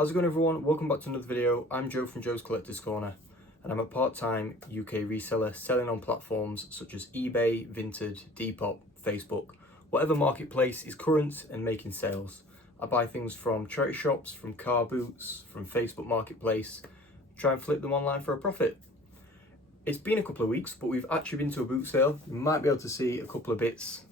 How's it going, everyone? Welcome back to another video. I'm Joe from Joe's Collector's Corner, and I'm a part-time UK reseller selling on platforms such as eBay, Vinted, Depop, Facebook, whatever marketplace is current and making sales. I buy things from charity shops, from car boots, from Facebook Marketplace, try and flip them online for a profit. It's been a couple of weeks, but we've actually been to a boot sale. You might be able to see a couple of bits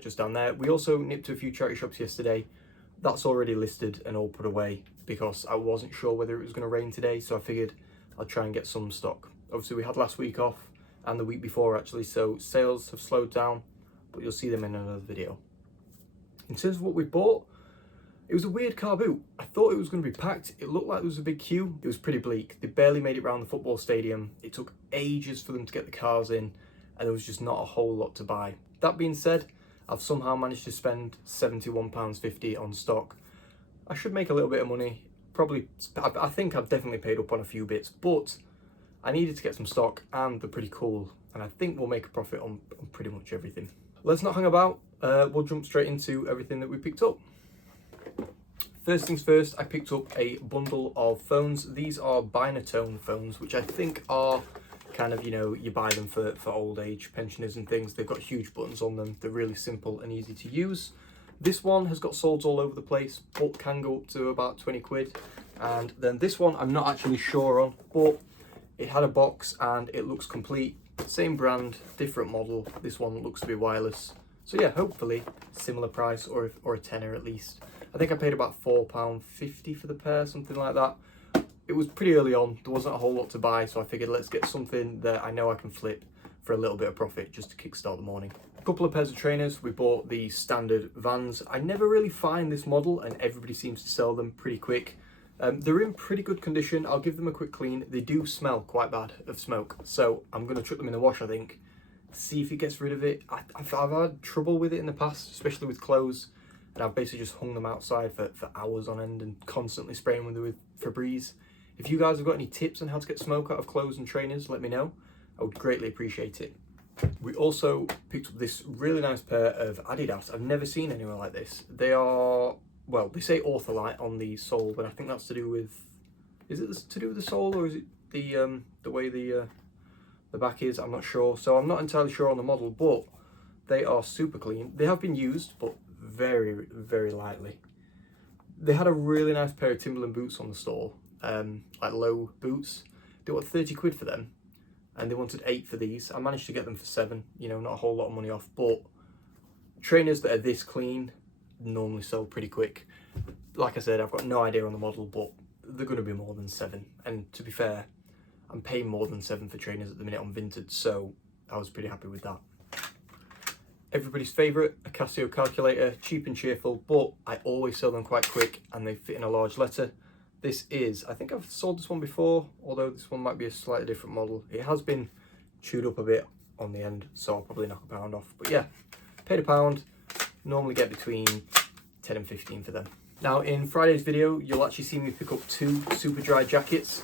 just down there. We also nipped to a few charity shops yesterday. That's already listed and all put away because I wasn't sure whether it was going to rain today, so I figured I'll try and get some stock. Obviously we had last week off and the week before actually, so sales have slowed down, but you'll see them in another video. In terms of what we bought, it was a weird car boot. I thought it was going to be packed. It looked like there was a big queue. It was pretty bleak. They barely made it around the football stadium. It took ages for them to get the cars in, and there was just not a whole lot to buy. That being said, I've somehow managed to spend £71.50 on stock. I should make a little bit of money. Probably, I think I've definitely paid up on a few bits, but I needed to get some stock and they're pretty cool. And I think we'll make a profit on pretty much everything. Let's not hang about. We'll jump straight into everything that we picked up. First things first, I picked up a bundle of phones. These are Binatone phones, which I think are kind of, you buy them for old age pensioners and things. They've got huge buttons on them. They're really simple and easy to use. This one has got solds all over the place, but can go up to about 20 quid. And then this one, I'm not actually sure on, but it had a box and it looks complete. Same brand, different model. This one looks to be wireless. So yeah, hopefully similar price or a tenner at least. I think I paid about £4.50 for the pair, something like that. It was pretty early on. There wasn't a whole lot to buy, so I figured let's get something that I know I can flip for a little bit of profit just to kickstart the morning. A couple of pairs of trainers. We bought the standard Vans. I never really find this model and everybody seems to sell them pretty quick. They're in pretty good condition. I'll give them a quick clean. They do smell quite bad of smoke, so I'm going to chuck them in the wash, I think. See if it gets rid of it. I've had trouble with it in the past, especially with clothes, and I've basically just hung them outside for hours on end and constantly spraying them with Febreze. If you guys have got any tips on how to get smoke out of clothes and trainers, let me know. I would greatly appreciate it. We also picked up this really nice pair of Adidas. I've never seen anywhere like this. They are, well, they say Ortholite on the sole, but I think that's to do with, is it to do with the sole or is it the way the back is? I'm not sure. So I'm not entirely sure on the model, but they are super clean. They have been used, but very, very lightly. They had a really nice pair of Timberland boots on the store, like low boots. They wanted 30 quid for them, and they wanted 8 for these. I managed to get them for 7, not a whole lot of money off, but trainers that are this clean normally sell pretty quick. Like I said, I've got no idea on the model, but they're going to be more than 7. And to be fair, I'm paying more than 7 for trainers at the minute on Vinted, so I was pretty happy with that. Everybody's favourite, a Casio calculator, cheap and cheerful, but I always sell them quite quick and they fit in a large letter. This is, I think I've sold this one before, although this one might be a slightly different model. It has been chewed up a bit on the end, so I'll probably knock £1 off. But yeah, paid £1, normally get between 10 and 15 for them. Now in Friday's video, you'll actually see me pick up 2 super dry jackets.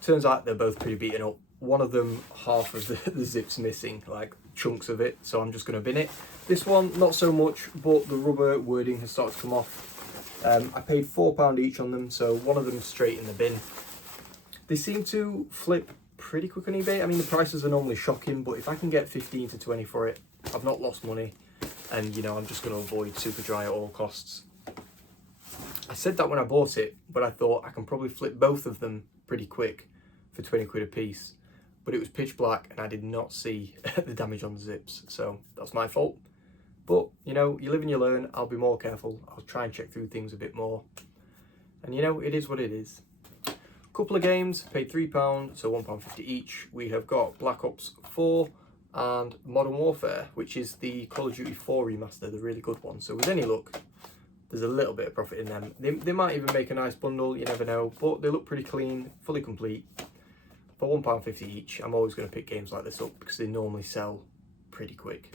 Turns out they're both pretty beaten up. One of them, half of the zip's missing, like chunks of it, so I'm just going to bin it. This one, not so much, but the rubber wording has started to come off. I paid £4 each on them, so one of them straight in the bin. They seem to flip pretty quick on eBay. I mean, the prices are normally shocking, but if I can get 15 to 20 for it, I've not lost money, and I'm just going to avoid super dry at all costs. I said that when I bought it, but I thought I can probably flip both of them pretty quick for 20 quid a piece. But it was pitch black and I did not see the damage on the zips, so that's my fault. But you live and you learn. I'll be more careful. I'll try and check through things a bit more, and it is what it is. A couple of games, paid £3, so £1.50 each. We have got Black Ops 4 and Modern Warfare, which is the Call of Duty 4 remaster, the really good one. So with any luck, there's a little bit of profit in them. They might even make a nice bundle, you never know, but they look pretty clean, fully complete. For £1.50 each, I'm always going to pick games like this up because they normally sell pretty quick.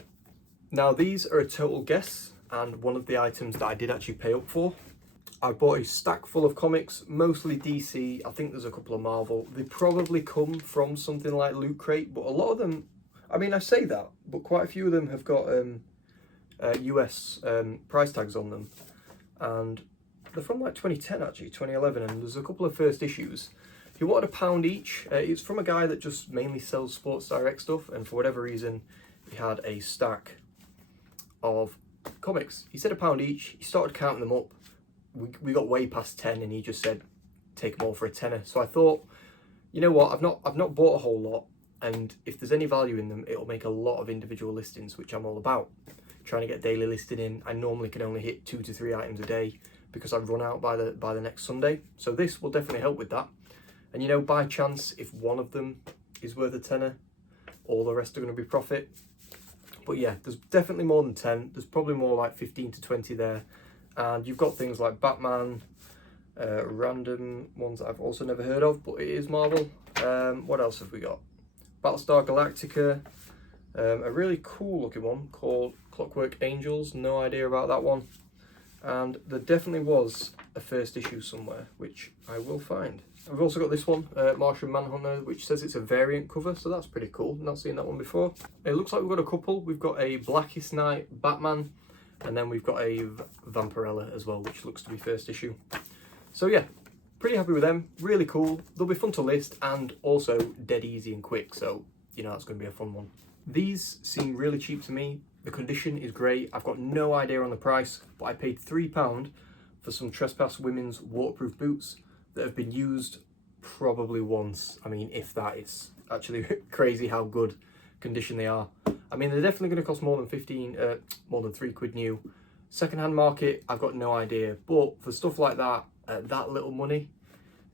Now these are a total guess, and one of the items that I did actually pay up for. I bought a stack full of comics, mostly DC. I think there's a couple of Marvel. They probably come from something like Loot Crate, but a lot of them, I mean, I say that, but quite a few of them have got US price tags on them, and they're from like 2010 actually, 2011, and there's a couple of first issues. He wanted £1 each. It's from a guy that just mainly sells Sports Direct stuff, and for whatever reason, he had a stack of comics. He said £1 each. He started counting them up. We got way past 10, and he just said, take them all for a tenner. So I thought, you know what? I've not bought a whole lot, and if there's any value in them, it'll make a lot of individual listings, which I'm all about. Trying to get daily listing in. I normally can only hit 2 to 3 items a day because I run out by the next Sunday. So this will definitely help with that. And you know, by chance, if one of them is worth a tenner, all the rest are going to be profit. But yeah, there's definitely more than 10. There's probably more like 15 to 20 there. And you've got things like Batman, random ones that I've also never heard of, but it is Marvel. What else have we got? Battlestar Galactica, a really cool looking one called Clockwork Angels. No idea about that one. And there definitely was a first issue somewhere, which I will find. I've also got this one, Martian Manhunter, which says it's a variant cover, so that's pretty cool. Not seen that one before. It looks like we've got a couple. We've got a Blackest Night Batman, and then we've got a Vampirella as well, which looks to be first issue. So yeah, pretty happy with them. Really cool. They'll be fun to list, and also dead easy and quick, so you know that's going to be a fun one. These seem really cheap to me. The condition is great. I've got no idea on the price, but I paid £3 for some Trespass women's waterproof boots that have been used probably once. I mean, if that, is actually crazy how good condition they are. I mean, they're definitely going to cost more than £3 new. Secondhand market, I've got no idea, but for stuff like that, at that little money,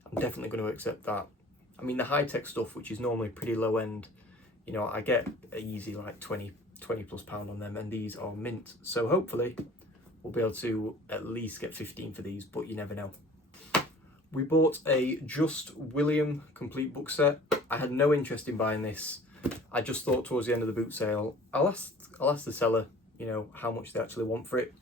I'm definitely going to accept that. I mean, the high-tech stuff, which is normally pretty low end, you know, I get a easy like 20 plus pound on them, and these are mint. So hopefully we'll be able to at least get 15 for these, but you never know. We bought a Just William complete book set. I had no interest in buying this. I just thought towards the end of the boot sale, I'll ask the seller, you know, how much they actually want for it.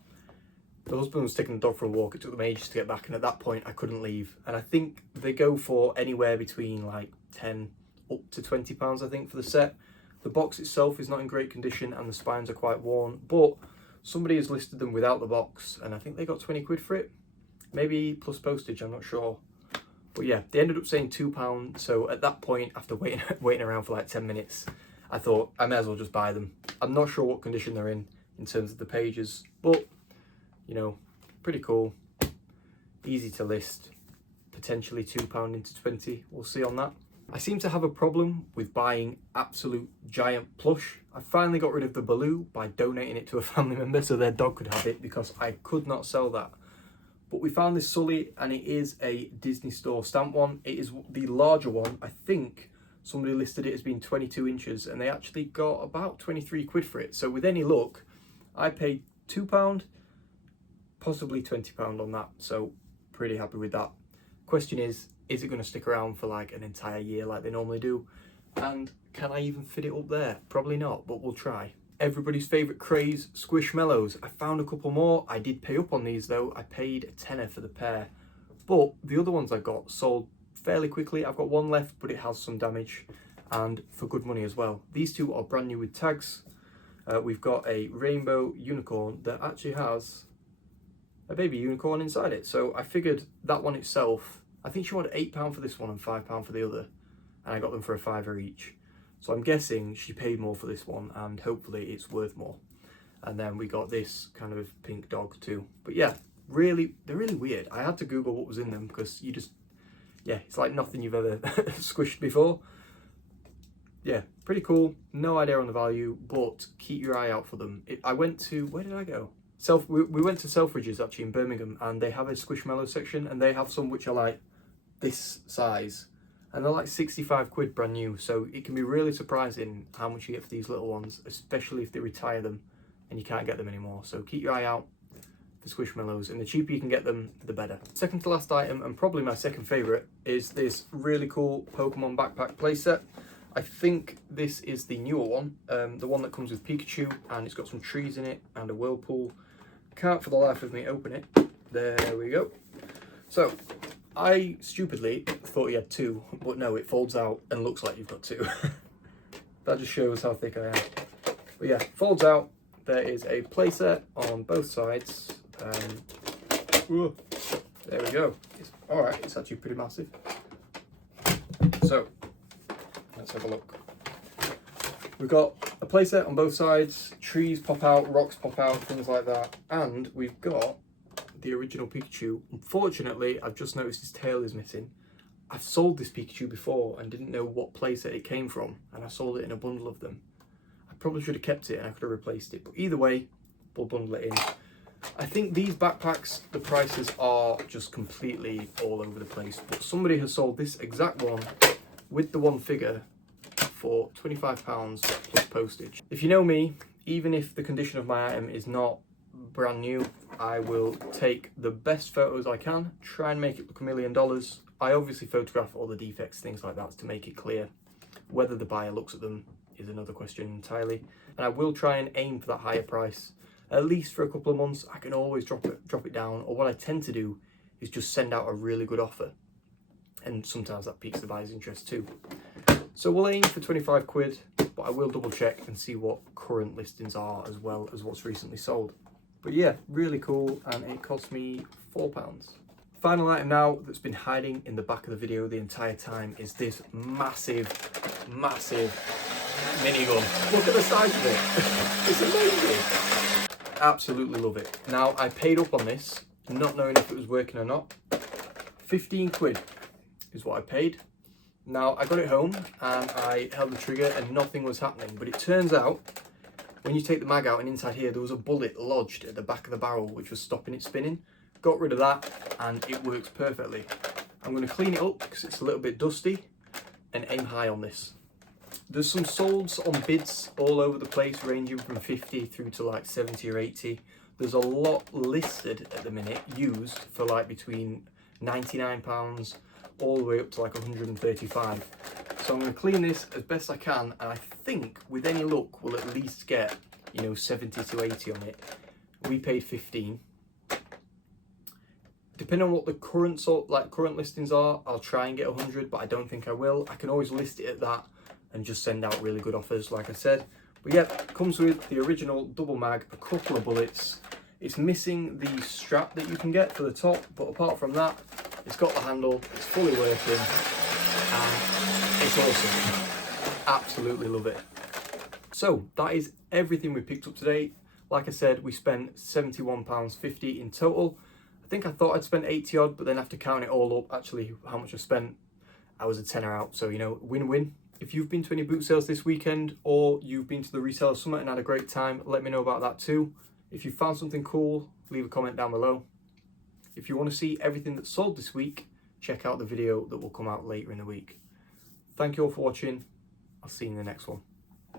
The husband was taking the dog for a walk. It took them ages to get back, and at that point I couldn't leave. And I think they go for anywhere between like 10 up to £20, I think, for the set. The box itself is not in great condition, and the spines are quite worn, but somebody has listed them without the box, and I think they got 20 quid for it. Maybe plus postage, I'm not sure. But yeah, they ended up saying £2. So at that point, after waiting around for like 10 minutes, I thought I may as well just buy them. I'm not sure what condition they're in terms of the pages, but you know, pretty cool. Easy to list. Potentially £2 into 20. We'll see on that. I seem to have a problem with buying absolute giant plush. I finally got rid of the Baloo by donating it to a family member so their dog could have it, because I could not sell that. But we found this Sully, and it is a Disney Store stamp one. It is the larger one. I think somebody listed it as being 22 inches, and they actually got about 23 quid for it. So with any luck, I paid £2, possibly £20 on that. So pretty happy with that. Question is it going to stick around for like an entire year like they normally do? And can I even fit it up there? Probably not, but we'll try. Everybody's favourite craze, Squishmallows. I found a couple more. I did pay up on these though. I paid a tenner for the pair. But the other ones I got sold fairly quickly. I've got one left, but it has some damage, and for good money as well. These two are brand new with tags. We've got a rainbow unicorn that actually has a baby unicorn inside it. So I figured that one itself, I think she wanted £8 for this one and £5 for the other, and I got them for a £5 each. So I'm guessing she paid more for this one, and hopefully it's worth more. And then we got this kind of pink dog too. But yeah, they're really weird. I had to Google what was in them, because yeah, it's like nothing you've ever squished before. Yeah, pretty cool. No idea on the value, but keep your eye out for them. I went to, where did I go? We went to Selfridges actually in Birmingham, and they have a Squishmallow section, and they have some which are like this size, and they're like 65 quid brand new. So it can be really surprising how much you get for these little ones, especially if they retire them and you can't get them anymore. So keep your eye out for Squishmallows, and the cheaper you can get them, the better. Second to last item, and probably my second favourite, is this really cool Pokemon backpack playset. I think this is the newer one, the one that comes with Pikachu, and it's got some trees in it and a whirlpool. Can't for the life of me open it. There we go. So I stupidly thought he had two, but no, it folds out and looks like you've got two. That just shows how thick I am. But yeah, folds out. There is a playset on both sides. there we go. Alright, it's actually pretty massive. So, let's have a look. We've got a playset on both sides, trees pop out, rocks pop out, things like that. And we've got the original Pikachu. Unfortunately, I've just noticed his tail is missing. I've sold this Pikachu before and didn't know what playset it came from, and I sold it in a bundle of them. I probably should have kept it and I could have replaced it, but either way, we'll bundle it in. I think these backpacks, the prices are just completely all over the place, but somebody has sold this exact one with the one figure for £25 plus postage. If you know me, even if the condition of my item is not brand new, I will take the best photos I can, try and make it look $1 million. I obviously photograph all the defects, things like that, to make it clear. Whether the buyer looks at them is another question entirely. And I will try and aim for that higher price, at least for a couple of months. I can always drop it down, or what I tend to do is just send out a really good offer. And sometimes that piques the buyer's interest too. So we'll aim for 25 quid, but I will double check and see what current listings are as well as what's recently sold. But yeah, really cool, and it cost me £4. Final item now that's been hiding in the back of the video the entire time is this massive minigun. Look at the size of it. It's amazing. Absolutely love it. Now, I paid up on this, not knowing if it was working or not. 15 quid is what I paid. Now, I got it home and I held the trigger and nothing was happening, but it turns out when you take the mag out and inside here, there was a bullet lodged at the back of the barrel which was stopping it spinning. Got rid of that and it works perfectly. I'm going to clean it up because it's a little bit dusty and aim high on this. There's some solds on bids all over the place, ranging from 50 through to like 70 or 80. There's a lot listed at the minute, used for like between £99 all the way up to like 135. So I'm going to clean this as best I can, and I think with any luck we'll at least get, you know, 70 to 80 on it. We paid 15. Depending on what the current listings are, I'll try and get 100, but I don't think I will. I can always list it at that and just send out really good offers, like I said. But yeah, comes with the original double mag, a couple of bullets. It's missing the strap that you can get for the top, but apart from that, it's got the handle, it's fully working, and it's awesome. Absolutely love it. So that is everything we picked up today. Like I said, we spent £71.50 in total. I think I thought I'd spent 80 odd, but then after counting it all up, actually how much I spent, I was a tenner out. So, you know, win-win. If you've been to any boot sales this weekend, or you've been to the Reseller Summit and had a great time, let me know about that too. If you found something cool, leave a comment down below. If you want to see everything that's sold this week, check out the video that will come out later in the week. Thank you all for watching. I'll see you in the next one.